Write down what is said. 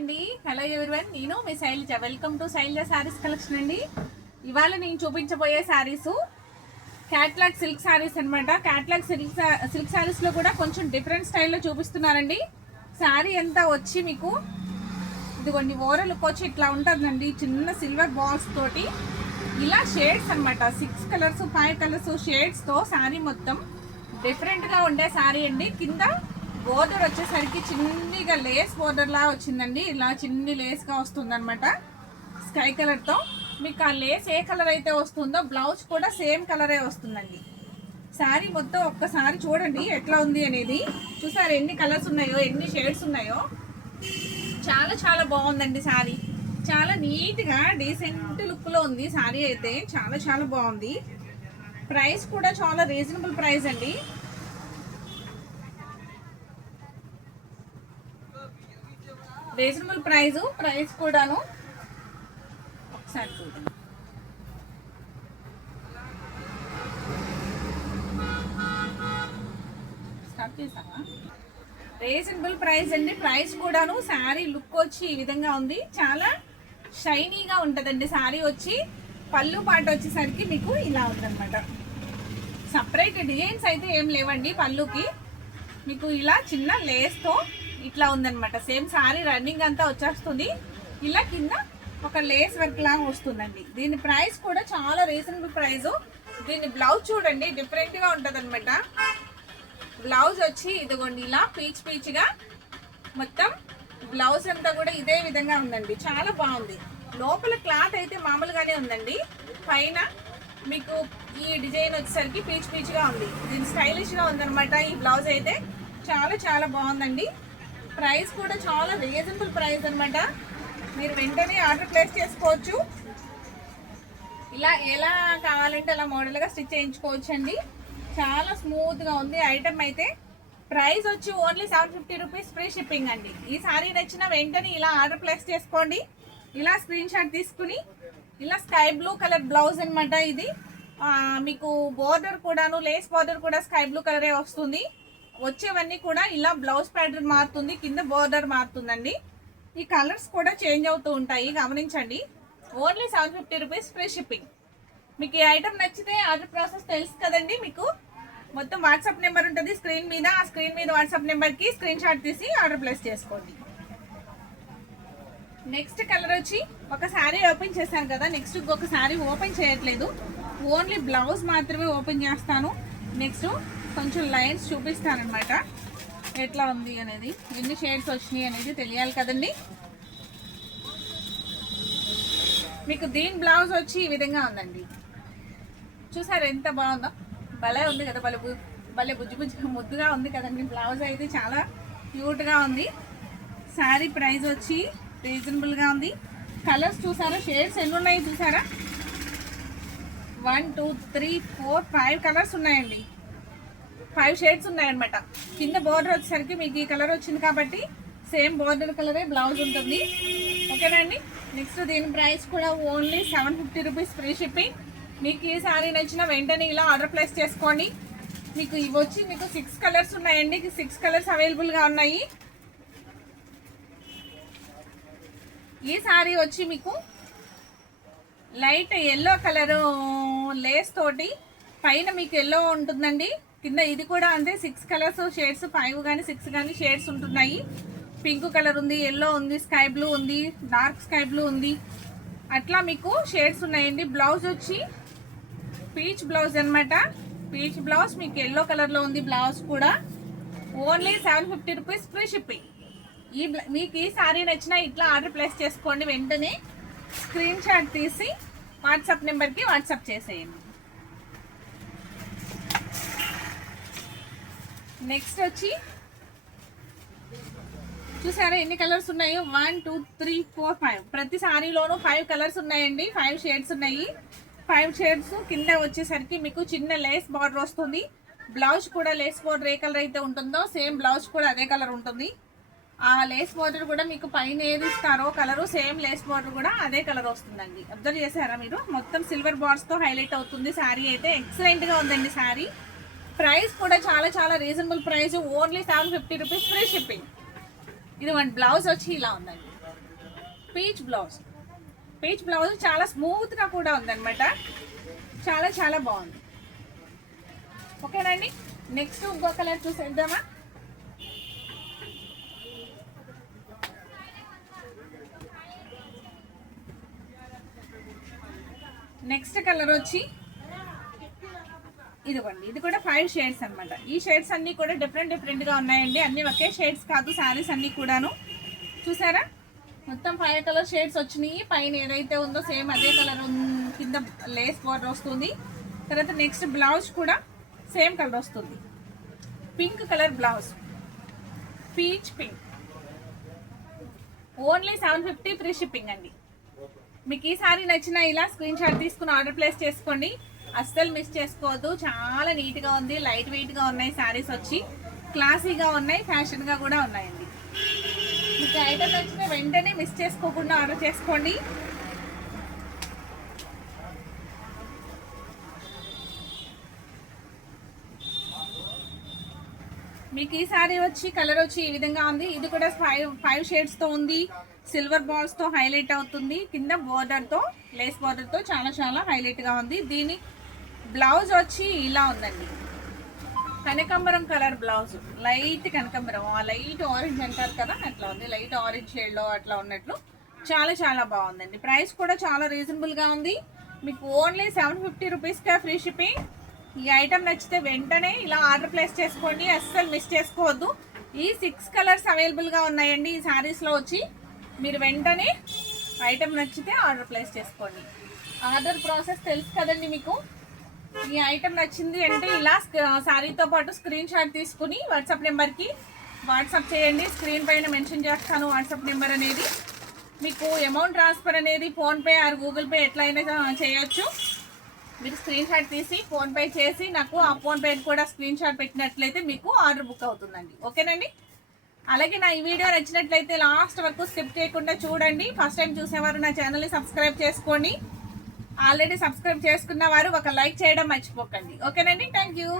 అండి hello everyone, నేను మీ Shailaja. Welcome to Shailaja Sarees collection అండి. ఇవాళ నేను చూపించబోయే శారీస్ క్యాట్లాగ్ సిల్క్ శారీస్ అనమాట. క్యాట్లాగ్ సిల్క్ శారీస్ లో కూడా కొంచెం డిఫరెంట్ స్టైల్లో చూపిస్తున్నారండి. శారీ అంతా వచ్చి మీకు ఇదిగోండి ఓవరాల్ లుక్ వచ్చి ఇట్లా ఉంటుందండి. చిన్న సిల్వర్ బాల్స్ తోటి ఇలా షేడ్స్ అనమాట. 6 కలర్స్ 5 కలర్స్ షేడ్స్ తో శారీ మొత్తం డిఫరెంట్ గా ఉండే శారీ అండి. కింద బోర్డర్ వచ్చేసరికి చిన్నగా లేస్ బోర్డర్ లా వచ్చిందండి. ఇలా చిన్ని లేస్ గా వస్తుంది అనమాట. స్కై కలర్ తో మీకు ఆ లేస్ ఏ కలర్ అయితే వస్తుందో బ్లౌజ్ కూడా సేమ్ కలరే వస్తుందండి. శారీ మొత్తం ఒక్కసారి చూడండి ఎట్లా ఉంది అనేది. చూసారు ఎన్ని కలర్స్ ఉన్నాయో, ఎన్ని షేడ్స్ ఉన్నాయో. చాలా చాలా బాగుందండి శారీ. చాలా నీట్ గా డీసెంట్ లుక్ లో ఉంది శారీ అయితే. చాలా చాలా బాగుంది. ప్రైస్ కూడా చాలా రీజనబుల్ ప్రైస్ అండి. రీజనబుల్ ప్రైస్ కూడాను. ఒకసారి చూడండి. స్టార్ట్ చేసావా? రీజనబుల్ ప్రైస్ అండి. ప్రైస్ కూడాను. శారీ లుక్ వచ్చి ఈ విధంగా ఉంది. చాలా షైనీగా ఉంటుందండి శారీ వచ్చి. పళ్ళు పాట వచ్చేసరికి మీకు ఇలా ఉందన్నమాట. సపరేట్ డిజైన్స్ అయితే ఏం లేవండి పళ్ళుకి. మీకు ఇలా చిన్న లేస్తో ఇట్లా ఉందన్నమాట. సేమ్ శారీ రన్నింగ్ అంతా వచ్చేస్తుంది. ఇలా కింద ఒక లేస్ వర్క్ లాగా వస్తుందండి. దీని ప్రైస్ కూడా చాలా రీజనబుల్ ప్రైస్. దీని బ్లౌజ్ చూడండి డిఫరెంట్ గా ఉంటది అనమాట. బ్లౌజ్ వచ్చి ఇదిగోండి ఇలా పీచ్ గా మొత్తం బ్లౌజ్ అంతా కూడా ఇదే విధంగా ఉందండి. చాలా బాగుంది. లోపల క్లాత్ అయితే మామూలుగానే ఉందండి. పైన మీకు ఈ డిజైన్ వచ్చేసరికి పీచ్ గా ఉంది. దీని స్టైలిష్ గా ఉందన్నమాట. ఈ బ్లౌజ్ అయితే చాలా చాలా బాగుందండి. ప్రైస్ కూడా చాలా రీజనబుల్ ప్రైస్ అనమాట. మీరు వెంటనే ఆర్డర్ ప్లేస్ చేసుకోవచ్చు. ఇలా ఎలా కావాలంటే అలా మోడల్గా స్టిచ్ చేయించుకోవచ్చు అండి. చాలా స్మూత్గా ఉంది ఐటమ్ అయితే. ప్రైస్ వచ్చి ఓన్లీ 750 రూపీస్, ఫ్రీ షిప్పింగ్ అండి. ఈ సారీ నచ్చిన వెంటనే ఇలా ఆర్డర్ ప్లేస్ చేసుకోండి. ఇలా స్క్రీన్ షాట్ తీసుకుని ఇలా స్కై బ్లూ కలర్ బ్లౌజ్ అనమాట. ఇది మీకు బోర్డర్ కూడాను, లేస్ బోర్డర్ కూడా స్కై బ్లూ కలరే వస్తుంది. వచ్చేవన్నీ కూడా ఇలా బ్లౌజ్ ప్యాటర్న్ మారుతుంది, కింద బోర్డర్ మారుతుందండి. ఈ కలర్స్ కూడా చేంజ్ అవుతూ ఉంటాయి, గమనించండి. Only 750 rupees, free shipping. మీకు ఈ ఐటమ్ నచ్చితే ఆర్డర్ ప్రాసెస్ తెలుసు కదండి. మీకు మొత్తం వాట్సాప్ నెంబర్ ఉంటుంది స్క్రీన్ మీద. ఆ స్క్రీన్ మీద వాట్సాప్ నెంబర్కి స్క్రీన్ షాట్ తీసి ఆర్డర్ ప్లేస్ చేసుకోండి. నెక్స్ట్ కలర్ వచ్చి ఒక శారీ ఓపెన్ చేశాను కదా, నెక్స్ట్ ఇంకొక శారీ ఓపెన్ చేయట్లేదు. ఓన్లీ బ్లౌజ్ మాత్రమే ఓపెన్ చేస్తాను. నెక్స్ట్ కొంచెం లైన్స్ చూపిస్తానమాట. ఎట్లా ఉంది అనేది, ఎన్ని షేడ్స్ వచ్చినాయి అనేది తెలియాలి కదండి. మీకు దీని బ్లౌజ్ వచ్చి ఈ విధంగా ఉందండి. చూసారు ఎంత బాగుందో. భలే ఉంది కదా, భలే బుజ్జి ముద్దుగా ఉంది కదండి. బ్లౌజ్ అయితే చాలా క్యూట్గా ఉంది. శారీ ప్రైస్ వచ్చి రీజనబుల్గా ఉంది. కలర్స్ చూసారా, షేడ్స్ ఎన్ని ఉన్నాయి చూసారా. 1 2 3 4 5 కలర్స్ ఉన్నాయండి. 5 షేడ్స్ ఉన్నాయన్నమాట. కింద బోర్డర్ వచ్చేసరికి మీకు ఈ కలర్ వచ్చింది కాబట్టి సేమ్ బోర్డర్ కలరే బ్లౌజ్ ఉంటుంది. ఓకేనండి. నెక్స్ట్ దీని ప్రైస్ కూడా ఓన్లీ 750 రూపీస్, ఫ్రీ షిప్పింగ్. మీకు ఈ శారీ నచ్చిన వెంటనే ఇలా ఆర్డర్ ప్లేస్ చేసుకోండి. మీకు ఇవి వచ్చి మీకు 6 కలర్స్ ఉన్నాయండి. 6 కలర్స్ అవైలబుల్గా ఉన్నాయి. ఈ శారీ వచ్చి మీకు లైట్ ఎల్లో కలర్ లేస్ తోటి పైన మీకు ఎల్లో ఉంటుందండి. కింద ఇది కూడా అంతే. 6 కలర్స్ షేడ్స్, 5 కానీ 6 కానీ షేడ్స్ ఉంటున్నాయి. పింక్ కలర్ ఉంది, ఎల్లో ఉంది, స్కై బ్లూ ఉంది, డార్క్ స్కై బ్లూ ఉంది. అట్లా మీకు షేడ్స్ ఉన్నాయండి. బ్లౌజ్ వచ్చి పీచ్ బ్లౌజ్ అనమాట. పీచ్ బ్లౌజ్ మీకు ఎల్లో కలర్లో ఉంది. బ్లౌజ్ కూడా ఓన్లీ 750 రూపీస్, ఫ్రీ షిప్పింగ్. మీకు ఈ శారీ నచ్చినా ఇట్లా ఆర్డర్ ప్లేస్ చేసుకోండి. వెంటనే స్క్రీన్ షాట్ తీసి వాట్సాప్ నెంబర్కి వాట్సాప్ చేసేయండి. నెక్స్ట్ వచ్చి చూసారా ఎన్ని కలర్స్ ఉన్నాయో. 1 2 3 4 5. ప్రతి శారీలోనూ 5 కలర్స్ ఉన్నాయండి. 5 షేడ్స్ ఉన్నాయి. 5 షేడ్స్ కింద వచ్చేసరికి మీకు చిన్న లేస్ బార్డర్ వస్తుంది. బ్లౌజ్ కూడా లేస్ బార్డర్ ఏ కలర్ అయితే ఉంటుందో సేమ్ బ్లౌజ్ కూడా అదే కలర్ ఉంటుంది. ఆ లేస్ బార్డర్ కూడా మీకు పైన ఏది ఇస్తారో కలరు సేమ్ లేస్ బార్డర్ కూడా అదే కలర్ వస్తుందండి. అబ్జర్వ్ చేశారా మీరు. మొత్తం సిల్వర్ బార్డ్స్తో హైలైట్ అవుతుంది. శారీ అయితే ఎక్సలెంట్గా ఉందండి శారీ. ప్రైస్ కూడా చాలా చాలా reasonable price. Only 750 rupees, free shipping. ఇది వన్ బ్లౌజ్ వచ్చి ఇలా ఉందండి. Peach blouse. పీచ్ బ్లౌజ్ చాలా స్మూత్గా కూడా ఉందన్నమాట. చాలా చాలా బాగుంది. ఓకేనండి, నెక్స్ట్ ఇంకో కలర్ చూసేద్దామా. నెక్స్ట్ కలర్ వచ్చి ఇదిగోండి, ఇది కూడా 5 షేడ్స్ అనమాట. ఈ షేడ్స్ అన్నీ కూడా డిఫరెంట్గా ఉన్నాయండి. అన్నీ ఒకే షేడ్స్ కాదు, శారీస్ అన్నీ కూడాను. చూసారా, మొత్తం 5 కలర్ షేడ్స్ వచ్చినాయి. పైన ఏదైతే ఉందో సేమ్ అదే కలర్ కింద లేస్ బార్డర్ వస్తుంది. తర్వాత నెక్స్ట్ బ్లౌజ్ కూడా సేమ్ కలర్ వస్తుంది. Pink colour blouse, peach pink. Only 750 free shipping అండి. మీకు ఈ సారీ నచ్చినా ఇలా స్క్రీన్ షాట్ తీసుకుని ఆర్డర్ ప్లేస్ చేసుకోండి. అస్సలు మిస్ చేసుకోవద్దు. చాలా నీట్గా ఉంది, లైట్ వెయిట్గా ఉన్నాయి శారీస్ వచ్చి, క్లాసీగా ఉన్నాయి, ఫ్యాషన్గా కూడా ఉన్నాయండి. మీకు ఐటమ్ నచ్చిన వెంటనే మిస్ చేసుకోకుండా ఆర్డర్ చేసుకోండి. మీకు ఈ సారీ వచ్చి కలర్ వచ్చి ఈ విధంగా ఉంది. ఇది కూడా 5 షేడ్స్తో ఉంది. సిల్వర్ బాల్స్తో హైలైట్ అవుతుంది. కింద బోర్డర్తో, లేస్ బోర్డర్తో చాలా చాలా హైలైట్గా ఉంది. దీని బ్లౌజ్ వచ్చి ఇలా ఉందండి, కనకాంబరం కలర్ బ్లౌజ్. లైట్ కనకాంబరం, ఆ లైట్ ఆరెంజ్ అంటారు కదా, అట్లా ఉంది. లైట్ ఆరెంజ్ షేడ్లో అట్లా ఉన్నట్లు చాలా చాలా బాగుందండి. ప్రైస్ కూడా చాలా రీజనబుల్గా ఉంది. మీకు ఓన్లీ 750 రూపీస్గా ఫ్రీ షిప్పింగ్. ఈ ఐటమ్ నచ్చితే వెంటనే ఇలా ఆర్డర్ ప్లేస్ చేసుకోండి, అస్సలు మిస్ చేసుకోవద్దు. ఈ 6 కలర్స్ అవైలబుల్గా ఉన్నాయండి ఈ శారీస్లో వచ్చి. మీరు వెంటనే ఐటమ్ నచ్చితే ఆర్డర్ ప్లేస్ చేసుకోండి. ఆర్డర్ ప్రాసెస్ తెలుసు కదండి మీకు. ఈ ఐటమ్ నచ్చింది అంటే ఇలా శారీతో పాటు స్క్రీన్ షాట్ తీసుకుని వాట్సాప్ నెంబర్కి వాట్సాప్ చేయండి. స్క్రీన్ పైన మెన్షన్ చేస్తాను వాట్సాప్ నెంబర్ అనేది. మీకు అమౌంట్ ట్రాన్స్ఫర్ అనేది ఫోన్పే ఆర్ గూగుల్ పే ఎట్లయినా చేయొచ్చు. మీరు స్క్రీన్ షాట్ తీసి ఫోన్పే చేసి నాకు ఆ ఫోన్పే కూడా స్క్రీన్ షాట్ పెట్టినట్లయితే మీకు ఆర్డర్ బుక్ అవుతుందండి. ఓకేనండి. అలాగే నా ఈ వీడియో నచ్చినట్లయితే లాస్ట్ వరకు స్కిప్ చేయకుండా చూడండి. ఫస్ట్ టైం చూసేవారు నా ఛానల్ని సబ్స్క్రైబ్ చేసుకోండి. ఆల్రెడీ సబ్స్క్రైబ్ చేసుకున్న వారు ఒక లైక్ చేయడం మర్చిపోకండి. ఓకేనండి, థ్యాంక్ యూ.